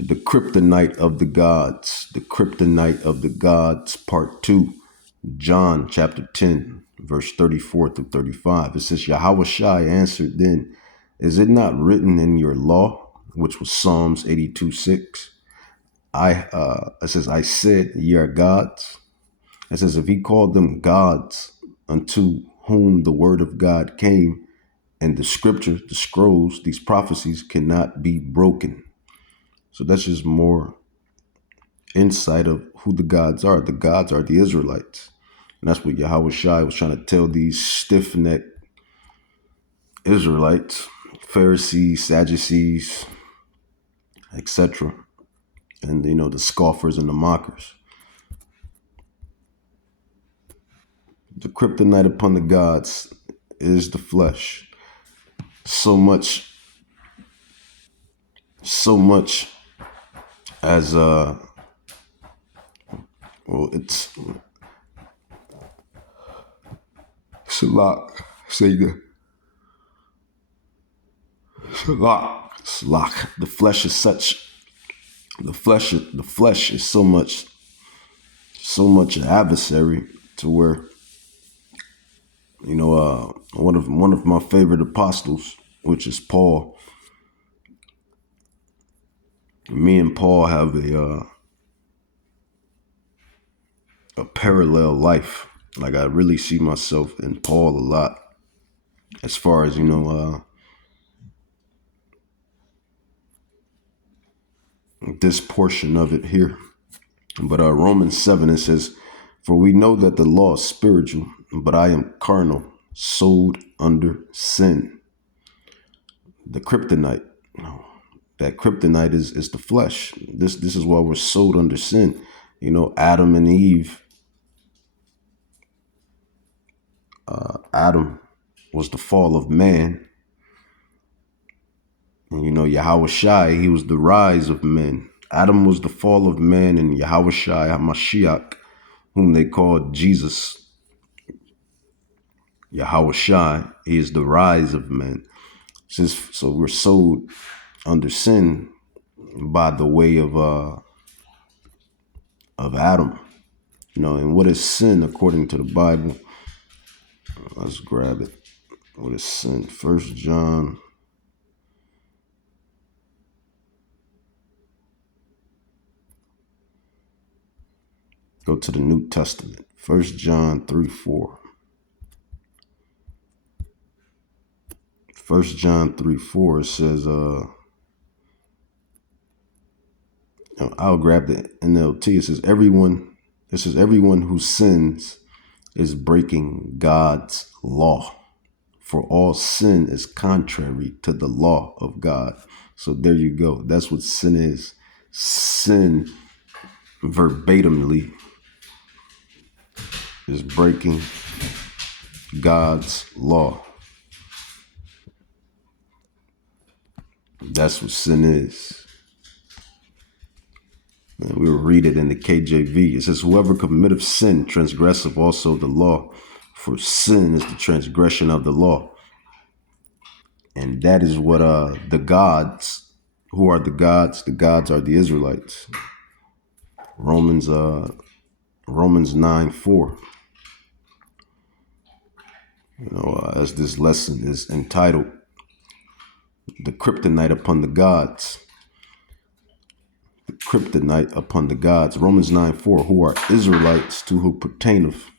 The Kryptonite of the Gods. The Kryptonite of the Gods, Part 2. John chapter 10, verse 34 through 35. It says, Yahweh Shai answered then, is it not written in your law, which was Psalms 82:6? It says, I said, ye are gods. It says, if he called them gods unto whom the word of God came, and the scripture, the scrolls, these prophecies cannot be broken. So that's just more insight of who the gods are. The gods are the Israelites. And that's what Yahweh Shai was trying to tell these stiff-necked Israelites, Pharisees, Sadducees, etc. And, the scoffers and the mockers. The kryptonite upon the gods is the flesh. So much as, it's Salak, say the Salak. The flesh is so much an adversary to where, one of my favorite apostles, which is Paul. Me and Paul have a parallel life. Like, I really see myself in Paul a lot, as far as this portion of it here. But Romans 7, it says, for we know that the law is spiritual, but I am carnal, sold under sin. The kryptonite, that kryptonite is the flesh. This is why we're sold under sin. Adam and Eve. Adam was the fall of man. And Yahweh Shai, he was the rise of men. Adam was the fall of man, and Yahweh Shai HaMashiach, whom they called Jesus. Yahweh Shai, he is the rise of men. So we're sold under sin by the way of Adam. And what is sin according to the Bible? Let's grab it. What is sin? 1 John. Go to the New Testament. 1 John 3:4. 1 John 3:4, it says, I'll grab the NLT. It says, everyone who sins is breaking God's law. For all sin is contrary to the law of God. So there you go. That's what sin is. Sin verbatimly is breaking God's law. That's what sin is. And we'll read it in the KJV. It says, whoever committeth sin transgresseth also the law, for sin is the transgression of the law. And that is what the gods, who are the gods? The gods are the Israelites. Romans 9:4. As this lesson is entitled, the kryptonite upon the gods. The kryptonite upon the gods. Romans 9:4, who are Israelites, to who pertaineth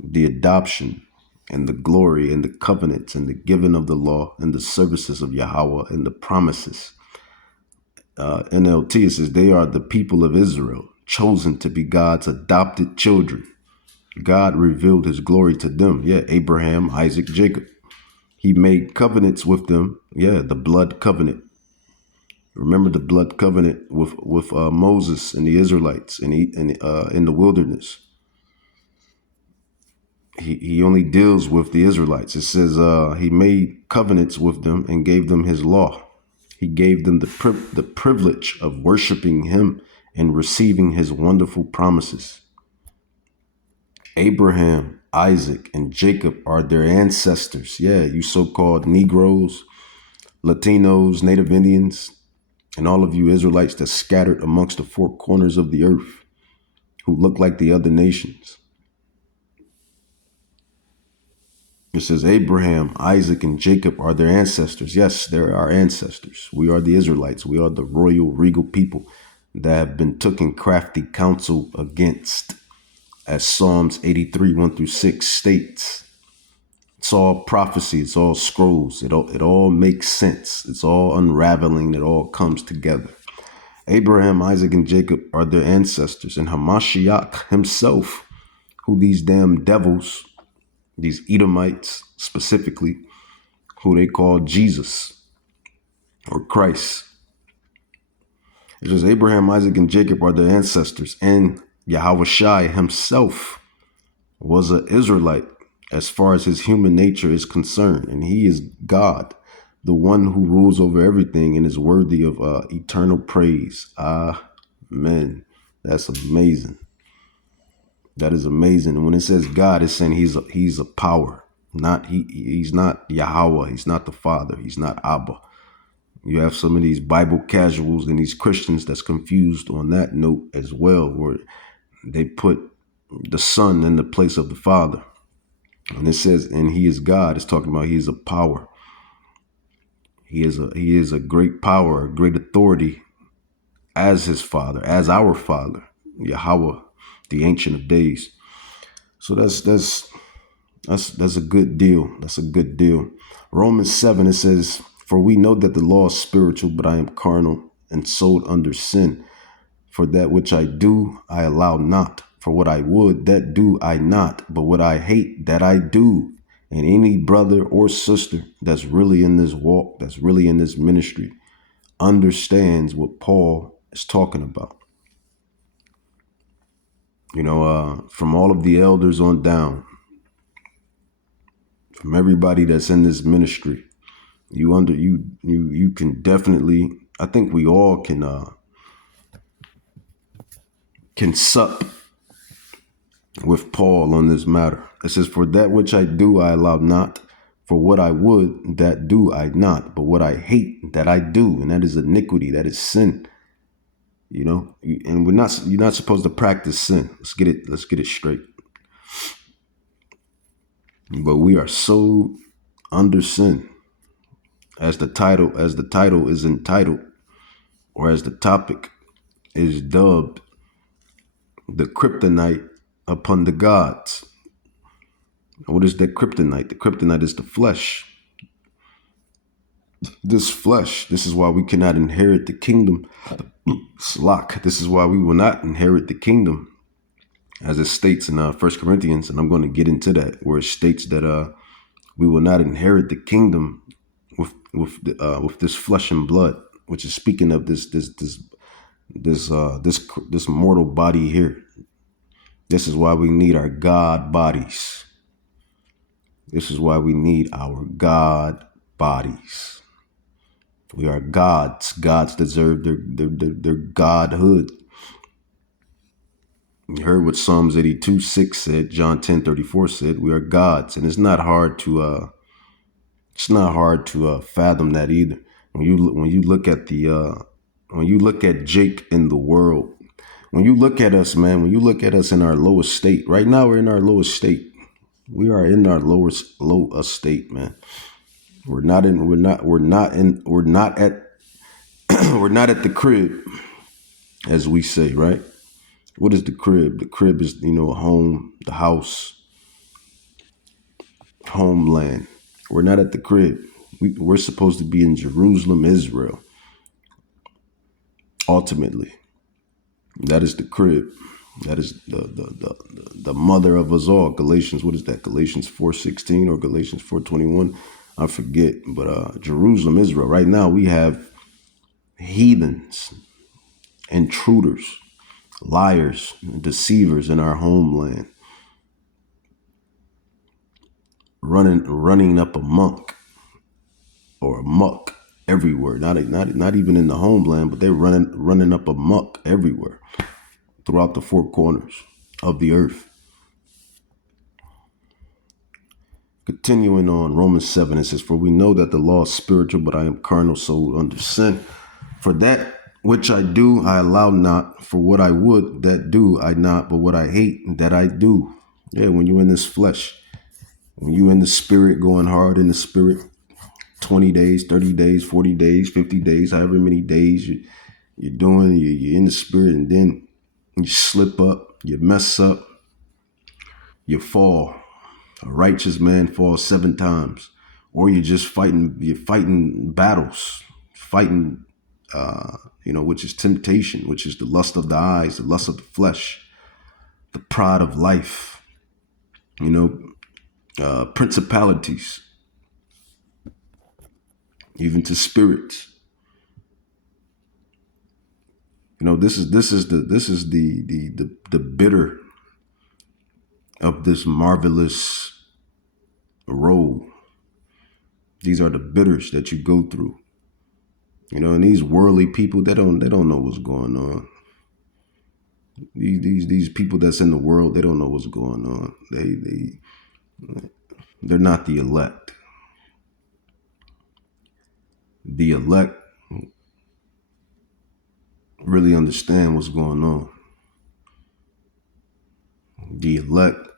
the adoption and the glory and the covenants and the giving of the law and the services of Yahweh and the promises. NLT, it says, they are the people of Israel, chosen to be God's adopted children. God revealed his glory to them. Yeah, Abraham, Isaac, Jacob. He made covenants with them. Yeah, the blood covenant. Remember the blood covenant with Moses and the Israelites in the wilderness. He only deals with the Israelites. It says he made covenants with them and gave them his law. He gave them the privilege of worshiping him and receiving his wonderful promises. Abraham, Isaac, and Jacob are their ancestors. Yeah, you so-called Negroes, Latinos, Native Indians. And all of you Israelites that scattered amongst the four corners of the earth, who look like the other nations. It says Abraham, Isaac, and Jacob are their ancestors. Yes, they're our ancestors. We are the Israelites. We are the royal, regal people that have been taken crafty counsel against, as Psalms 83, 1-6 states. It's all prophecy. It's all scrolls. It all makes sense. It's all unraveling. It all comes together. Abraham, Isaac, and Jacob are their ancestors. And Hamashiach himself, who these damn devils, these Edomites specifically, who they call Jesus or Christ. It says Abraham, Isaac, and Jacob are their ancestors. And Yahushua himself was an Israelite as far as his human nature is concerned. And he is God, the one who rules over everything and is worthy of eternal praise. Amen. That's amazing. That is amazing. And when it says God, it's saying he's a power. He's not Yahweh. He's not the Father. He's not Abba. You have some of these Bible casuals and these Christians that's confused on that note as well, where they put the Son in the place of the Father. And it says, and he is God. It's talking about he is a power. He is a great power, a great authority as his Father, as our Father, Yahweh, the Ancient of Days. So that's a good deal. That's a good deal. Romans 7, it says, for we know that the law is spiritual, but I am carnal and sold under sin. For that which I do, I allow not. For what I would, that do I not. But what I hate, that I do. And any brother or sister that's really in this walk, that's really in this ministry, understands what Paul is talking about. You know, from all of the elders on down, from everybody that's in this ministry, you can definitely, I think we all can sup with Paul on this matter. It says, for that which I do, I allow not. For what I would, that do I not. But what I hate, that I do. And that is iniquity. That is sin. You know, and you're not supposed to practice sin. Let's get it straight. But we are so under sin. As the title is entitled, or as the topic is dubbed, the kryptonite upon the gods. What is that kryptonite? The kryptonite is the flesh. This flesh. This is why we cannot inherit the kingdom. Slock. This is why we will not inherit the kingdom, as it states in 1 Corinthians, and I'm going to get into that, where it states that we will not inherit the kingdom with this flesh and blood, which is speaking of this mortal body here. This is why we need our God bodies. This is why we need our God bodies. We are gods. Gods deserve their godhood. You heard what Psalms 82:6 said. John 10:34 said, we are gods. And it's not hard to fathom that either. When you look at Jake in the world, when you look at us, man, when you look at us in our lowest state, right now we're in our lowest state. We are in our low state, man. We're not at the crib, as we say, right? What is the crib? The crib is, a home, the house, homeland. We're not at the crib. We're supposed to be in Jerusalem, Israel. Ultimately, that is the crib. That is the mother of us all. Galatians, what is that? Galatians 4:16 or Galatians 4:21? I forget. But Jerusalem, Israel. Right now we have heathens, intruders, liars, deceivers in our homeland, running up amok everywhere. Not even in the homeland, but they're running up amok everywhere throughout the four corners of the earth. Continuing on, Romans 7, it says, for we know that the law is spiritual, but I am carnal, sold under sin. For that which I do, I allow not. For what I would, that do I not. But what I hate, that I do. Yeah, when you're in this flesh, when you're in the spirit, going hard in the spirit, 20 days, 30 days, 40 days, 50 days, however many days you're doing, you're in the spirit, and then you slip up, you mess up, you fall. A righteous man falls 7 times. Or you're fighting battles, fighting, which is temptation, which is the lust of the eyes, the lust of the flesh, the pride of life, principalities, even to spirits. This is the bitter of this marvelous road. These are the bitters that you go through. And these worldly people, they don't know what's going on. These people that's in the world, they don't know what's going on. They're not the elect. The elect really understand what's going on. The elect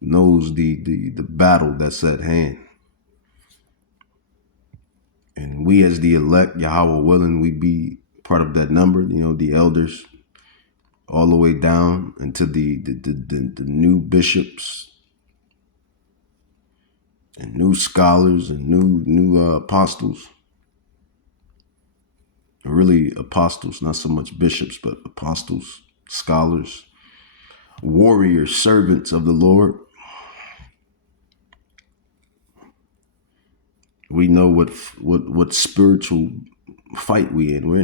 knows the battle that's at hand. And we as the elect, Yahweh willing, we be part of that number, the elders, all the way down into the new bishops and new scholars and new apostles. Really apostles, not so much bishops, but apostles, scholars, warriors, servants of the Lord. We know what spiritual fight we in. We're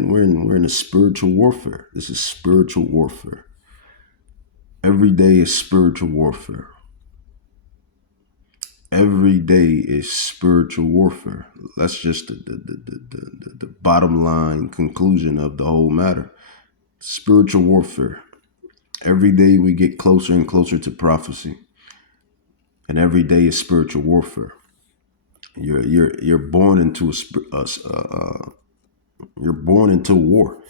in a spiritual warfare. This is spiritual warfare. Every day is spiritual warfare. Every day is spiritual warfare. That's just the bottom line conclusion of the whole matter. Spiritual warfare. Every day we get closer and closer to prophecy, and every day is spiritual warfare. You're born into you're born into war.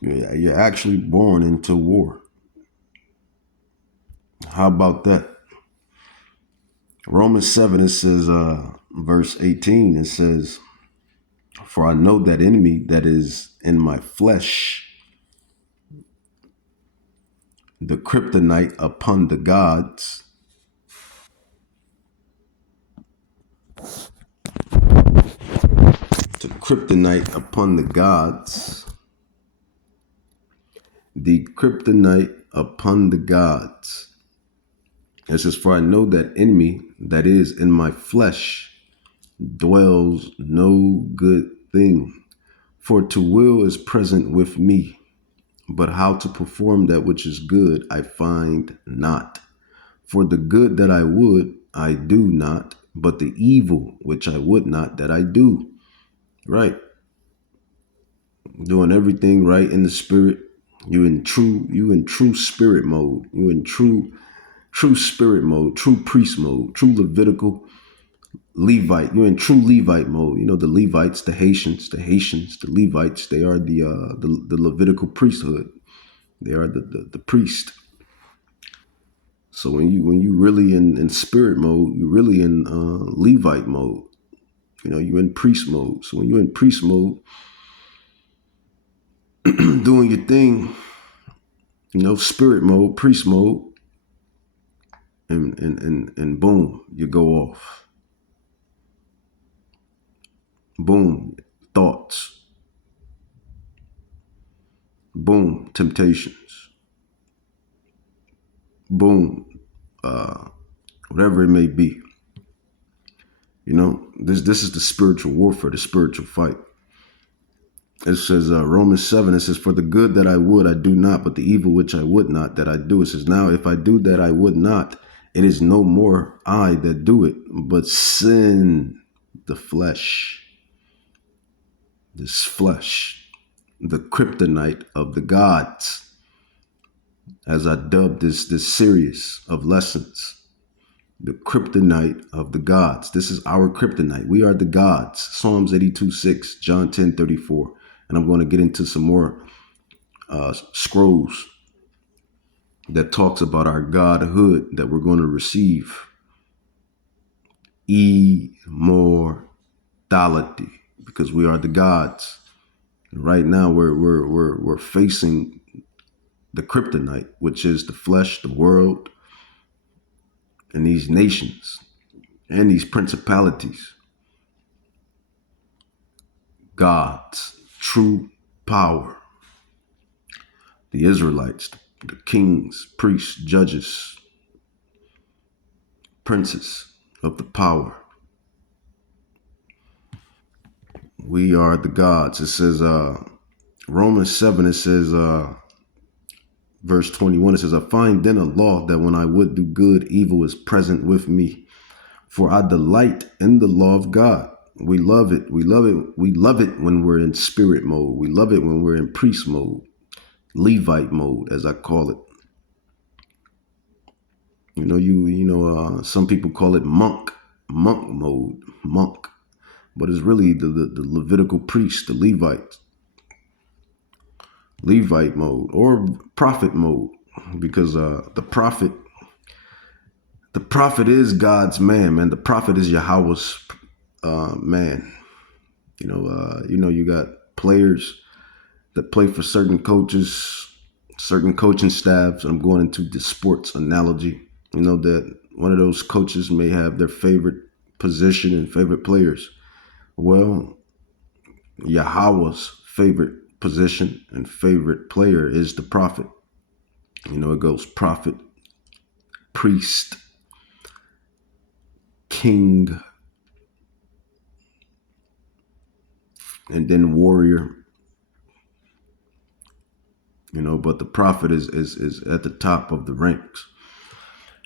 You're actually born into war. How about that? Romans 7, it says, verse 18, it says, "For I know that enemy that is in my flesh, the kryptonite upon the gods, the kryptonite upon the gods, the kryptonite upon the gods." It says, "For I know that enemy that is in my flesh dwells no good thing. For to will is present with me, but how to perform that which is good I find not. For the good that I would, I do not, but the evil which I would not, that I do." Right. Doing everything right in the spirit. You in true spirit mode. You in true spirit mode, true priest mode, true Levitical Levite. You're in true Levite mode. The Levites, the Haitians, the Levites, they are the Levitical priesthood. They are the priest. So when you really in spirit mode, you're really in Levite mode. You're in priest mode. So when you're in priest mode, doing your thing, spirit mode, priest mode, and boom, you go off. Boom, thoughts. Boom, temptations. Boom, whatever it may be. This is the spiritual warfare, the spiritual fight. It says, Romans 7, it says, "For the good that I would, I do not, but the evil which I would not, that I do." It says, "Now if I do that I would not, it is no more I that do it, but sin, the flesh." This flesh, the kryptonite of the gods, as I dubbed this series of lessons. The kryptonite of the gods. This is our kryptonite. We are the gods. Psalms 82:6, John 10:34. And I'm going to get into some more scrolls that talks about our godhood that we're going to receive. Immortality, because we are the gods. Right now we're facing the kryptonite, which is the flesh, the world, and these nations and these principalities. God's true power. The Israelites, the kings, priests, judges, princes of the power. We are the gods. It says, Romans 7, it says, verse 21, it says, I find then a law that when I would do good, evil is present with me. For I delight in the law of God. We love it. We love it. We love it when we're in spirit mode. We love it when we're in priest mode, Levite mode, as I call it. Some people call it monk mode, monk. But it's really the Levitical priest, the Levite mode, or prophet mode, because the prophet is God's man. The prophet is Yahweh's man. You got players that play for certain coaches, certain coaching staffs. I'm going into the sports analogy. That one of those coaches may have their favorite position and favorite players. Well, Yahweh's favorite position and favorite player is the prophet. It goes prophet, priest, king, and then warrior. But the prophet is at the top of the ranks.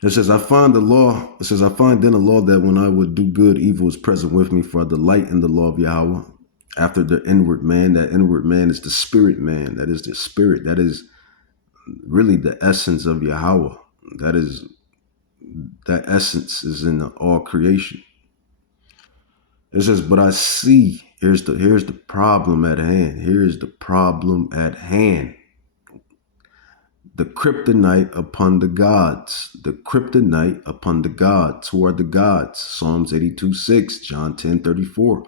It says, I find then a law that when I would do good, evil is present with me, for I delight in the law of Yahweh. After the inward man, that inward man is the spirit man. That is the spirit. That is really the essence of Yahweh. That essence is in all creation. It says, but I see, here's the problem at hand. Here's the problem at hand. The kryptonite upon the gods. The kryptonite upon the gods. Who are the gods? Psalms 82:6, John 10:34.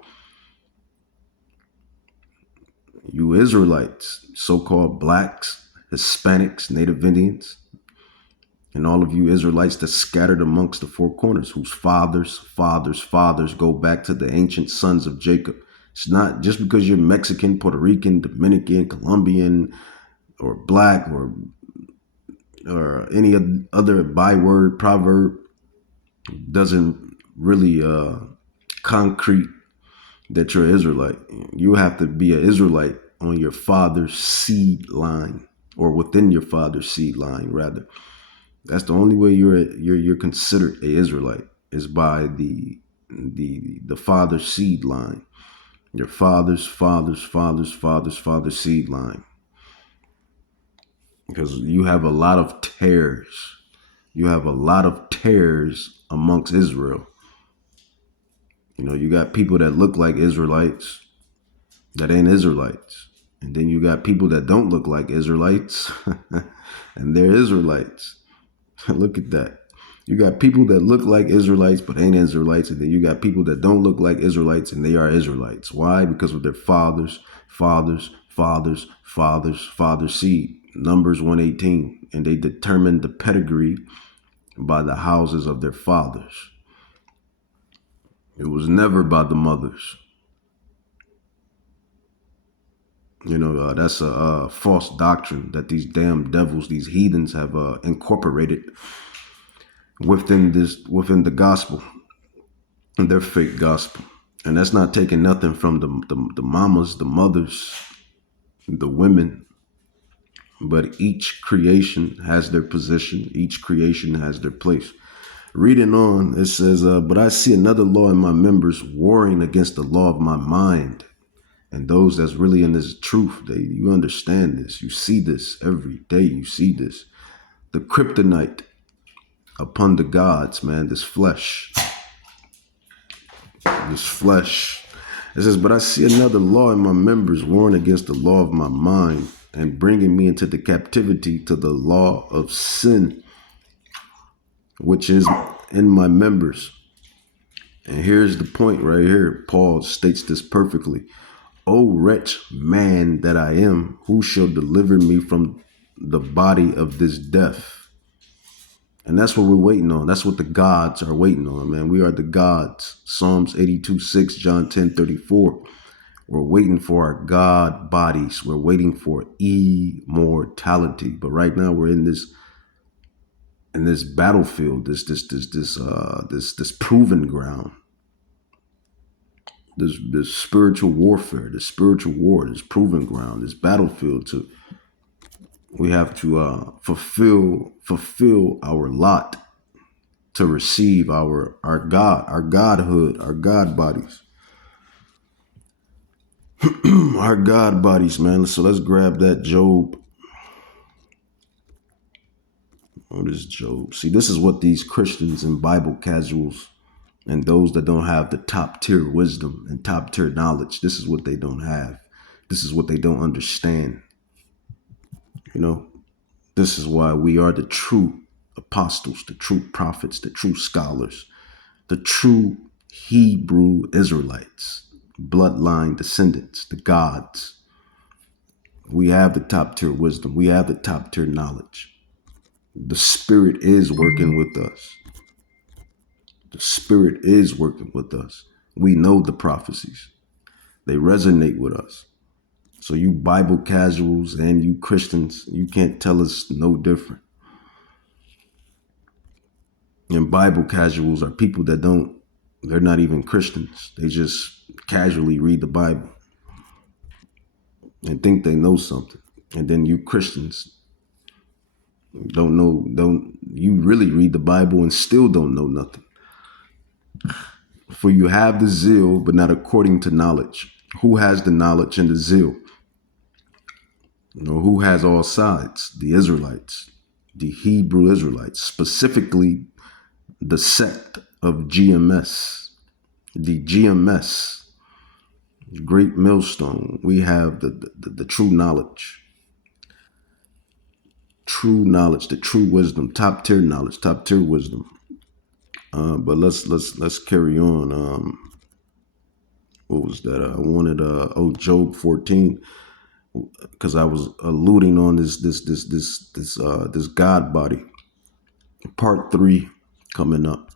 You Israelites, so-called blacks, Hispanics, Native Indians, and all of you Israelites that scattered amongst the four corners, whose fathers go back to the ancient sons of Jacob. It's not just because you're Mexican, Puerto Rican, Dominican, Colombian, or black, or any other byword, proverb, doesn't really concrete that you're an Israelite. You have to be an Israelite on your father's seed line, or within your father's seed line, rather. That's the only way you're considered a Israelite, is by the father's seed line, your father's seed line. Because you have a lot of tares. You have a lot of tares amongst Israel. You got people that look like Israelites that ain't Israelites. And then you got people that don't look like Israelites and they're Israelites. Look at that. You got people that look like Israelites but ain't Israelites. And then you got people that don't look like Israelites and they are Israelites. Why? Because of their father's seed. Numbers 1:18. And they determined the pedigree by the houses of their fathers. It was never by the mothers. That's a false doctrine that these damn devils, these heathens, have incorporated within the gospel, and their fake gospel. And that's not taking nothing from the mamas, the mothers, the women. But each creation has their position. Each creation has their place. Reading on, it says, but I see another law in my members, warring against the law of my mind. And those that's really in this truth, you understand this. You see this every day. You see this. The kryptonite upon the gods, man, this flesh. This flesh. It says, but I see another law in my members, warring against the law of my mind, and bringing me into the captivity to the law of sin, which is in my members. And here's the point right here. Paul states this perfectly. O wretch man that I am, who shall deliver me from the body of this death? And that's what we're waiting on. That's what the gods are waiting on, man. We are the gods. Psalms 82:6, John 10:34. We're waiting for our God bodies. We're waiting for immortality. But right now we're in this battlefield, this proven ground. This spiritual warfare, this spiritual war, this proven ground, this battlefield. We have to fulfill our lot to receive our godhood, our God bodies. Our God bodies, man. So let's grab that Job. What is Job? See, this is what these Christians and Bible casuals and those that don't have the top tier wisdom and top tier knowledge, this is what they don't have. This is what they don't understand. You know, this is why we are the true apostles, the true prophets, the true scholars, the true Hebrew Israelites, bloodline descendants, the gods. We have the top tier wisdom. We have the top tier knowledge. The Spirit is working with us. The Spirit is working with us. We know the prophecies. They resonate with us. So you Bible casuals and you Christians, you can't tell us no different. And Bible casuals are people that they're not even Christians. They just casually read the Bible and think they know something. And then you Christians you really read the Bible and still don't know nothing. For you have the zeal, but not according to knowledge. Who has the knowledge and the zeal? You know, who has all sides? The Israelites, the Hebrew Israelites, specifically the sect of GMS, the GMS, Great Millstone. We have the true knowledge, the true wisdom, top tier knowledge, top tier wisdom. But let's carry on. What was that? I wanted Job 14, because I was alluding on this God body. Part 3 coming up.